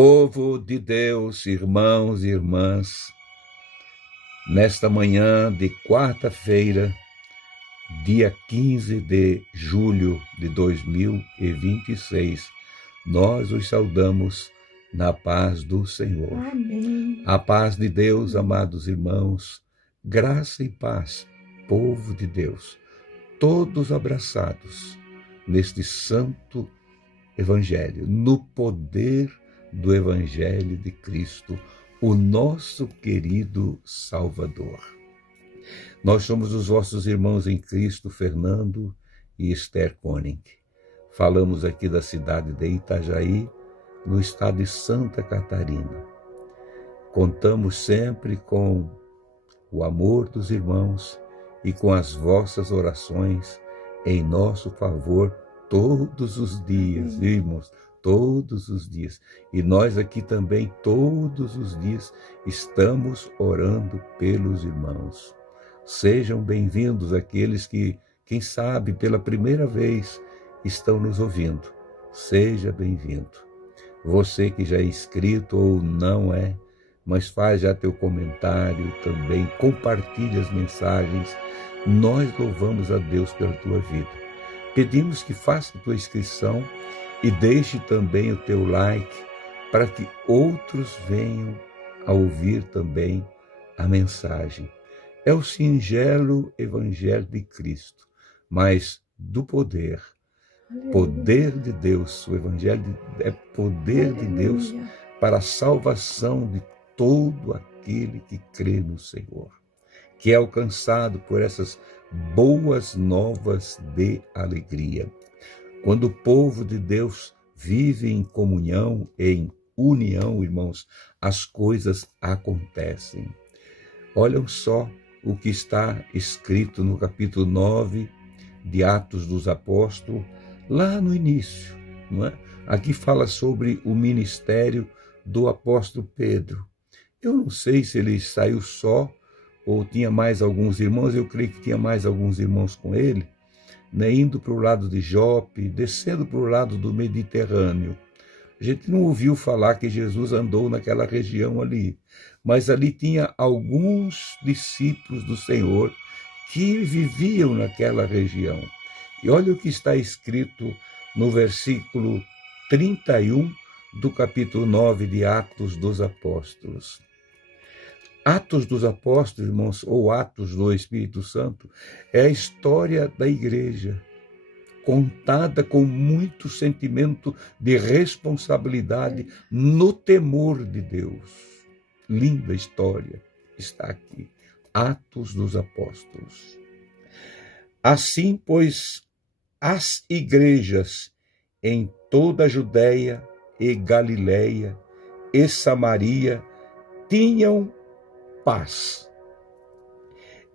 Povo de Deus, irmãos e irmãs, nesta manhã de quarta-feira, dia 15 de julho de 2026, nós os saudamos na paz do Senhor. Amém. A paz de Deus, amados irmãos, graça e paz, povo de Deus, todos abraçados neste santo Evangelho, no poder do Evangelho de Cristo, o nosso querido Salvador. Nós somos os vossos irmãos em Cristo, Fernando e Esther Koenig. Falamos aqui da cidade de Itajaí, no estado de Santa Catarina. Contamos sempre com o amor dos irmãos e com as vossas orações em nosso favor todos os dias, irmãos, todos os dias. E nós aqui também, todos os dias, estamos orando pelos irmãos. Sejam bem-vindos aqueles que, quem sabe, pela primeira vez estão nos ouvindo. Seja bem-vindo. Você que já é inscrito ou não é, mas faz já teu comentário também, compartilha as mensagens. Nós louvamos a Deus pela tua vida. Pedimos que faça a tua inscrição e deixe também o teu like para que outros venham a ouvir também a mensagem. É o singelo Evangelho de Cristo, mas do poder. Poder de Deus, o Evangelho é poder de Deus para a salvação de todo aquele que crê no Senhor, que é alcançado por essas boas novas de alegria. Quando o povo de Deus vive em comunhão, em união, irmãos, as coisas acontecem. Olham só o que está escrito no capítulo 9 de Atos dos Apóstolos, lá no início, não é? Aqui fala sobre o ministério do apóstolo Pedro. Eu não sei se ele saiu só ou tinha mais alguns irmãos, eu creio que tinha mais alguns irmãos com ele, né, indo para o lado de Jope, descendo para o lado do Mediterrâneo. A gente não ouviu falar que Jesus andou naquela região ali, mas ali tinha alguns discípulos do Senhor que viviam naquela região. E olha o que está escrito no versículo 31 do capítulo 9 de Atos dos Apóstolos. Atos dos Apóstolos, irmãos, ou Atos do Espírito Santo, é a história da igreja, contada com muito sentimento de responsabilidade no temor de Deus. Linda história está aqui. Atos dos Apóstolos. Assim, pois, as igrejas em toda a Judéia e Galileia e Samaria tinham paz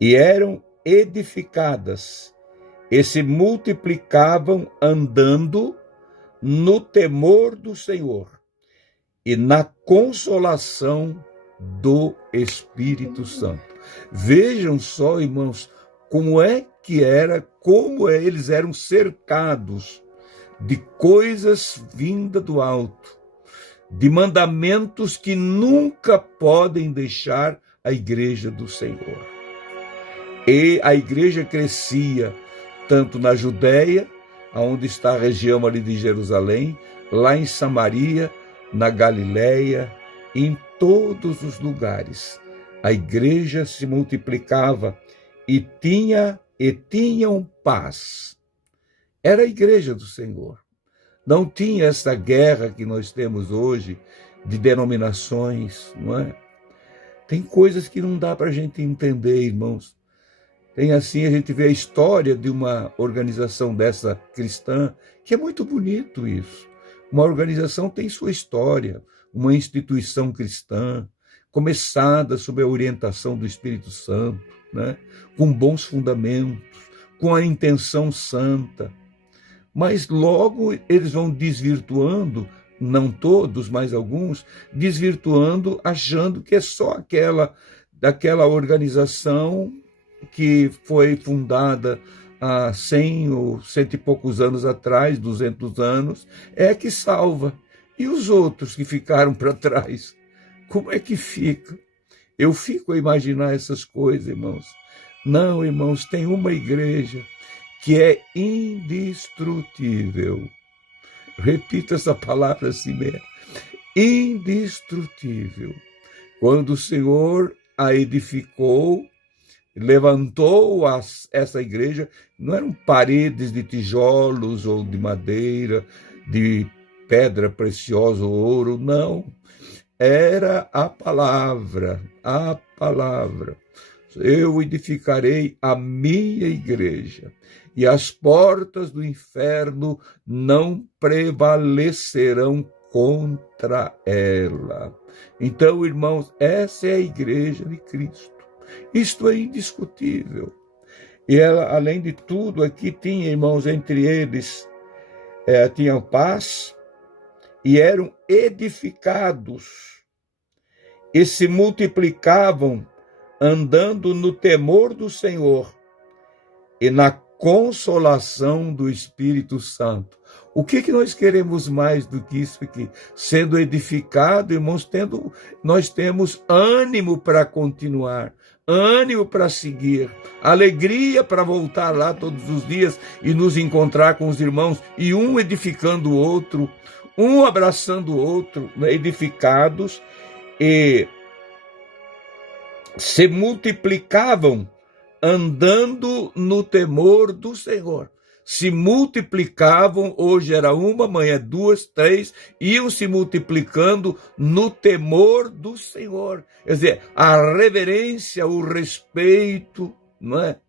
e eram edificadas e se multiplicavam andando no temor do Senhor e na consolação do Espírito Santo. Vejam só, irmãos, como é que era, como eles eram cercados de coisas vindas do alto, de mandamentos que nunca podem deixar a igreja do Senhor. E a igreja crescia tanto na Judéia, onde está a região ali de Jerusalém, lá em Samaria, na Galileia, em todos os lugares. A igreja se multiplicava e tinham paz. Era a igreja do Senhor. Não tinha essa guerra que nós temos hoje de denominações, não é? Tem coisas que não dá para a gente entender, irmãos. Tem assim, a gente vê a história de uma organização dessa cristã, que é muito bonito isso. Uma organização tem sua história, uma instituição cristã, começada sob a orientação do Espírito Santo, né? Com bons fundamentos, com a intenção santa. Mas logo eles vão desvirtuando, não todos, mas alguns, desvirtuando, achando que é só daquela organização que foi fundada há 100 ou 100 e poucos anos atrás, 200 anos, é que salva. E os outros que ficaram para trás, como é que fica? Eu fico a imaginar essas coisas, irmãos. Não, irmãos, tem uma igreja que é indestrutível. Repita essa palavra assim mesmo. Indestrutível. Quando o Senhor a edificou, levantou essa igreja, não eram paredes de tijolos ou de madeira, de pedra preciosa ou ouro, não. Era a palavra, a palavra. Eu edificarei a minha igreja e as portas do inferno não prevalecerão contra ela. Então, irmãos, essa é a igreja de Cristo. Isto é indiscutível. E ela, além de tudo, aqui tinha, irmãos, entre eles, tinham paz e eram edificados e se multiplicavam andando no temor do Senhor e na consolação do Espírito Santo. O que nós queremos mais do que isso aqui? Sendo edificado, irmãos, nós temos ânimo para continuar, ânimo para seguir, alegria para voltar lá todos os dias e nos encontrar com os irmãos, e um edificando o outro, um abraçando o outro, edificados, e se multiplicavam andando no temor do Senhor. Se multiplicavam, hoje era uma, amanhã duas, três, iam se multiplicando no temor do Senhor. Quer dizer, a reverência, o respeito, não é?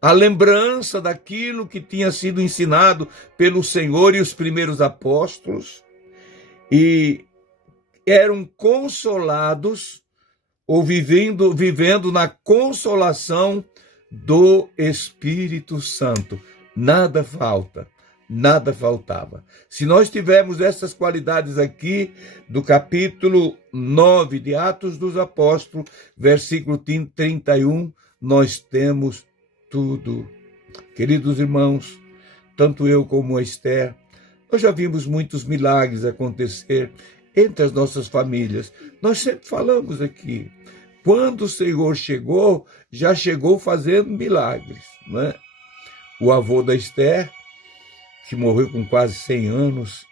A lembrança daquilo que tinha sido ensinado pelo Senhor e os primeiros apóstolos, e eram consolados, ou vivendo na consolação do Espírito Santo. Nada falta, nada faltava. Se nós tivermos essas qualidades aqui do capítulo 9 de Atos dos Apóstolos, versículo 31, nós temos tudo. Queridos irmãos, tanto eu como a Esther, nós já vimos muitos milagres acontecer entre as nossas famílias. Nós sempre falamos aqui, quando o Senhor chegou, já chegou fazendo milagres, não é? O avô da Esther, que morreu com quase 100 anos,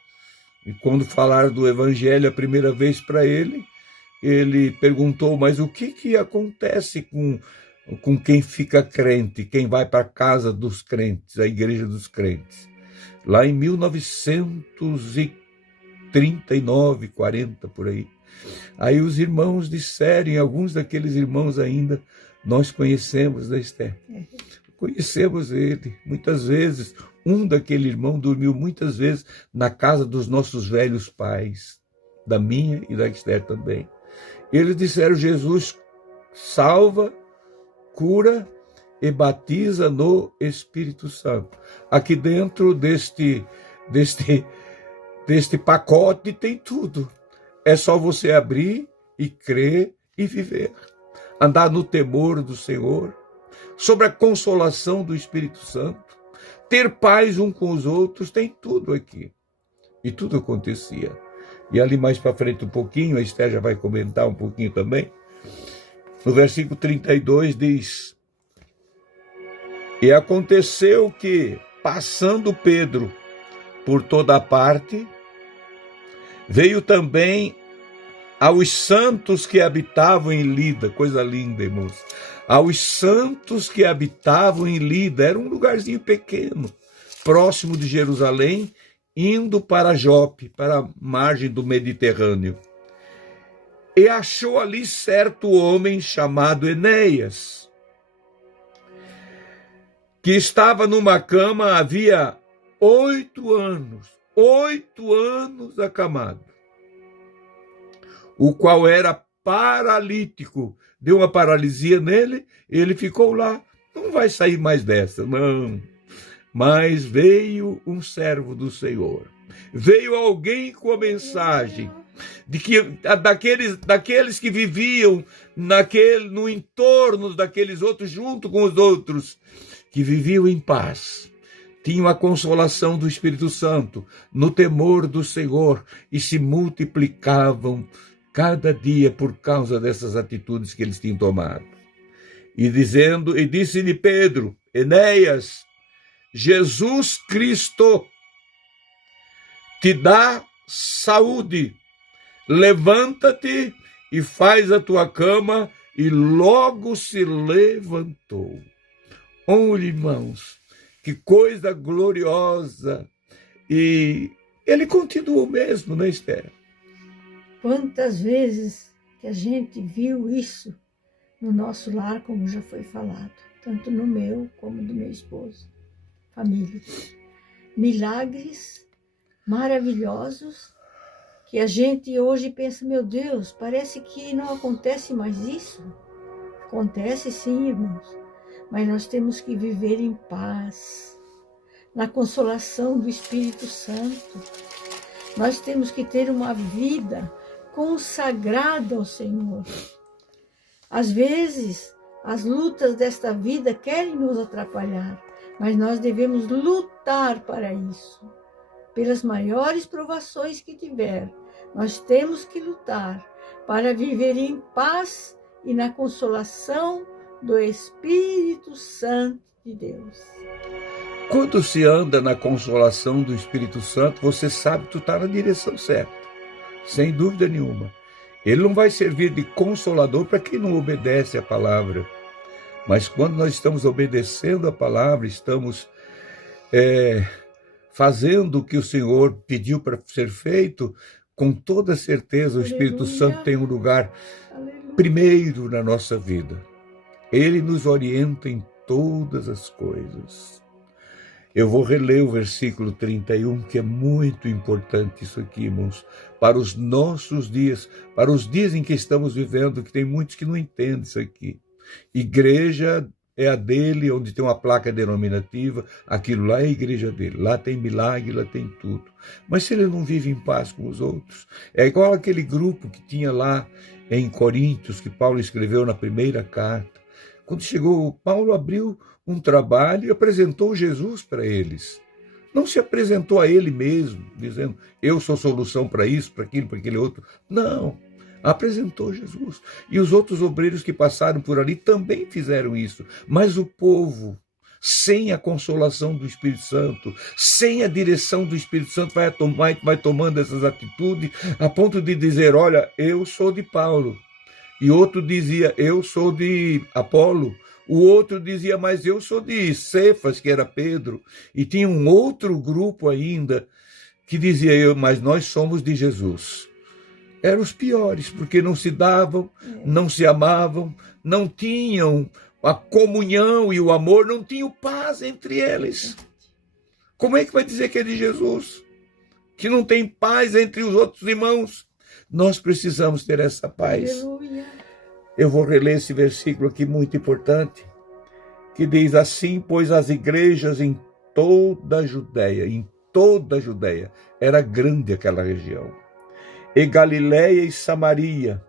e quando falaram do evangelho a primeira vez para ele, ele perguntou, mas o que acontece com quem fica crente, quem vai para a casa dos crentes, a igreja dos crentes? Lá em 1939, 40, por aí. Aí os irmãos disseram, e alguns daqueles irmãos ainda, nós conhecemos da Esther. Conhecemos ele. Muitas vezes, um daquele irmão dormiu muitas vezes na casa dos nossos velhos pais, da minha e da Esther também. Eles disseram, Jesus salva, cura e batiza no Espírito Santo. Aqui dentro deste pacote tem tudo. É só você abrir e crer e viver. Andar no temor do Senhor, sobre a consolação do Espírito Santo, ter paz um com os outros, tem tudo aqui. E tudo acontecia. E ali mais para frente um pouquinho, a Esther já vai comentar um pouquinho também, no versículo 32 diz, e aconteceu que, passando Pedro por toda a parte, veio também aos santos que habitavam em Lida, coisa linda, irmãos, aos santos que habitavam em Lida, era um lugarzinho pequeno, próximo de Jerusalém, indo para Jope, para a margem do Mediterrâneo. E achou ali certo homem chamado Enéas, que estava numa cama havia 8 anos acamado, o qual era paralítico. Deu uma paralisia nele, ele ficou lá. Não vai sair mais dessa, não. Mas veio um servo do Senhor. Veio alguém com a mensagem de que daqueles que viviam no entorno daqueles outros, junto com os outros, que viviam em paz, tinham a consolação do Espírito Santo, no temor do Senhor, e se multiplicavam cada dia por causa dessas atitudes que eles tinham tomado. E disse-lhe Pedro: Enéas, Jesus Cristo te dá saúde, levanta-te e faz a tua cama. E logo se levantou. Olhe, irmãos, que coisa gloriosa. E ele continua o mesmo, não é, Esther? Quantas vezes que a gente viu isso no nosso lar, como já foi falado, tanto no meu como do meu esposo, família. Milagres maravilhosos que a gente hoje pensa, meu Deus, parece que não acontece mais isso. Acontece sim, irmãos, mas nós temos que viver em paz, na consolação do Espírito Santo. Nós temos que ter uma vida consagrada ao Senhor. Às vezes, as lutas desta vida querem nos atrapalhar, mas nós devemos lutar para isso. Pelas maiores provações que tiver, nós temos que lutar para viver em paz e na consolação do Espírito Santo de Deus. Quando se anda na consolação do Espírito Santo, você sabe que tu está na direção certa, sem dúvida nenhuma. Ele não vai servir de consolador para quem não obedece a palavra. Mas quando nós estamos obedecendo a palavra, estamos fazendo o que o Senhor pediu para ser feito, com toda certeza o Espírito Santo tem um lugar primeiro na nossa vida. Ele nos orienta em todas as coisas. Eu vou reler o versículo 31, que é muito importante isso aqui, irmãos, para os nossos dias, para os dias em que estamos vivendo, que tem muitos que não entendem isso aqui. Igreja é a dele, onde tem uma placa denominativa, aquilo lá é a igreja dele, lá tem milagre, lá tem tudo. Mas se ele não vive em paz com os outros, é igual aquele grupo que tinha lá em Coríntios, que Paulo escreveu na primeira carta. Quando chegou, Paulo abriu um trabalho e apresentou Jesus para eles. Não se apresentou a ele mesmo, dizendo, eu sou solução para isso, para aquilo, para aquele outro. Não. Apresentou Jesus. E os outros obreiros que passaram por ali também fizeram isso. Mas o povo, sem a consolação do Espírito Santo, sem a direção do Espírito Santo, vai tomando essas atitudes, a ponto de dizer, olha, eu sou de Paulo. E outro dizia, eu sou de Apolo. O outro dizia, mas eu sou de Cefas, que era Pedro. E tinha um outro grupo ainda que dizia, mas nós somos de Jesus. Eram os piores, porque não se davam, não se amavam, não tinham a comunhão e o amor, não tinham paz entre eles. Como é que vai dizer que é de Jesus? Que não tem paz entre os outros irmãos? Nós precisamos ter essa paz. Aleluia. Eu vou reler esse versículo aqui muito importante, que diz assim, pois as igrejas em toda a Judéia, era grande aquela região, e Galiléia e Samaria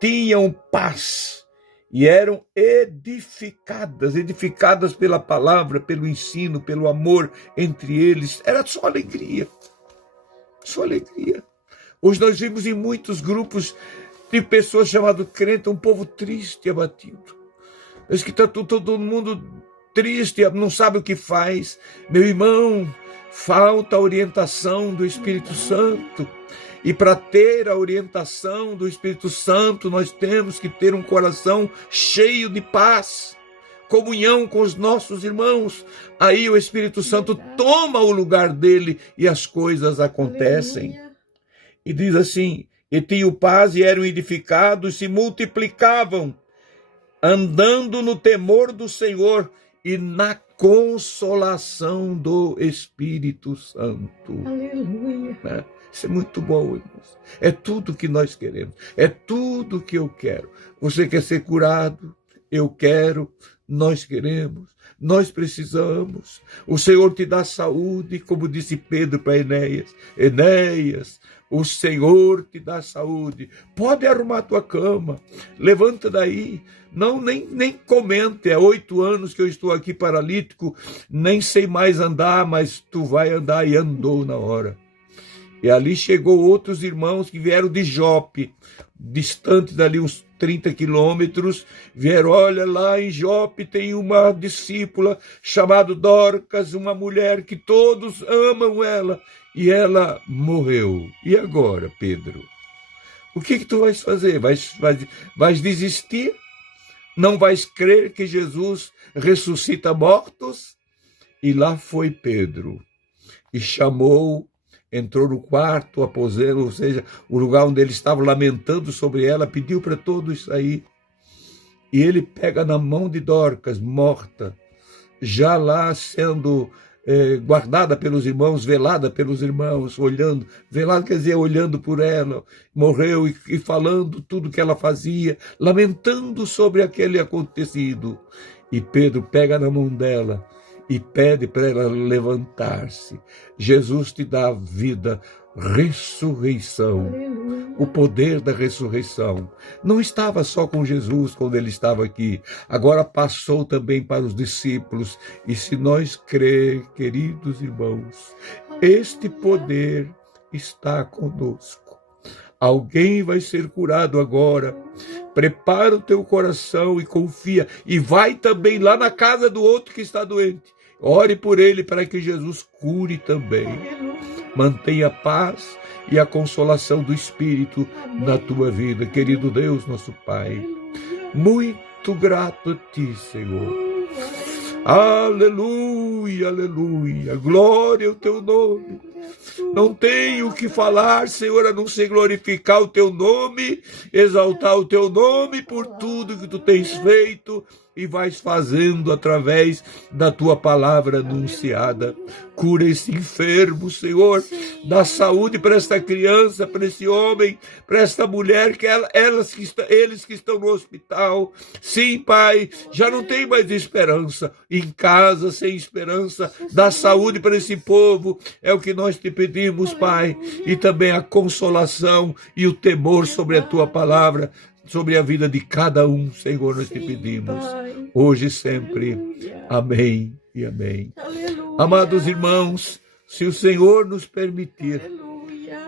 tinham paz e eram edificadas pela palavra, pelo ensino, pelo amor entre eles. Era só alegria, só alegria. Hoje nós vimos em muitos grupos de pessoas chamadas crentes, um povo triste e abatido. Parece que está todo mundo triste, não sabe o que faz. Meu irmão, falta a orientação do Espírito Santo. E para ter a orientação do Espírito Santo, nós temos que ter um coração cheio de paz, comunhão com os nossos irmãos. Aí o Espírito Santo toma o lugar dele e as coisas acontecem. Aleluia. E diz assim, e tinham paz e eram edificados, se multiplicavam, andando no temor do Senhor e na consolação do Espírito Santo. Aleluia. Isso é muito bom, irmãos. É tudo que nós queremos. É tudo que eu quero. Você quer ser curado? Eu quero. Nós queremos. Nós precisamos. O Senhor te dá saúde, como disse Pedro para Enéas. Enéas, O Senhor te dá saúde. Pode arrumar tua cama. Levanta daí. Não, nem comente. É 8 anos que eu estou aqui paralítico. Nem sei mais andar, mas tu vai andar. E andou na hora. E ali chegou outros irmãos que vieram de Jope, distante dali uns 30 quilômetros, vieram, olha, lá em Jope tem uma discípula chamada Dorcas, uma mulher que todos amam ela, e ela morreu. E agora, Pedro? O que tu vais fazer? Vais desistir? Não vais crer que Jesus ressuscita mortos? E lá foi Pedro, e chamou, entrou no quarto, aposento, ou seja, o lugar onde ele estava lamentando sobre ela, pediu para todos sair. E ele pega na mão de Dorcas, morta, já lá sendo guardada pelos irmãos, velada pelos irmãos, olhando, velada quer dizer, olhando por ela, morreu e falando tudo que ela fazia, lamentando sobre aquele acontecido. E Pedro pega na mão dela e pede para ela levantar-se. Jesus te dá vida, ressurreição, o poder da ressurreição. Não estava só com Jesus quando ele estava aqui, agora passou também para os discípulos. E se nós crer, queridos irmãos, este poder está conosco. Alguém vai ser curado agora. Prepara o teu coração e confia. E vai também lá na casa do outro que está doente. Ore por ele para que Jesus cure também. Mantenha a paz e a consolação do Espírito na tua vida. Querido Deus, nosso Pai, muito grato a ti, Senhor. Aleluia, aleluia. Glória ao teu nome. Não tenho o que falar, Senhor, a não ser glorificar o teu nome, exaltar o teu nome por tudo que tu tens feito e vais fazendo através da tua palavra anunciada. Cura esse enfermo, Senhor. Dá saúde para esta criança, para esse homem, para esta mulher, que eles que estão no hospital. Sim, Pai, já não tem mais esperança. Em casa, sem esperança. Dá saúde para esse povo. É o que nós te pedimos, Pai. E também a consolação e o temor sobre a tua palavra, sobre a vida de cada um, Senhor, nós te pedimos, hoje e sempre. Amém e amém. Amados irmãos, se o Senhor nos permitir,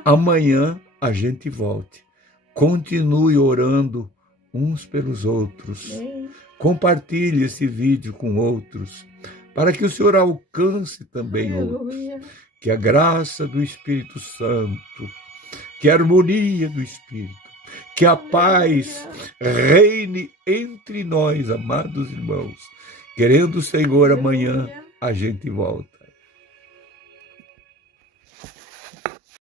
amanhã a gente volte. Continue orando uns pelos outros. Compartilhe esse vídeo com outros, para que o Senhor alcance também outros. Que a graça do Espírito Santo, que a harmonia do Espírito, que a paz reine entre nós, amados irmãos. Querendo o Senhor, amanhã a gente volta.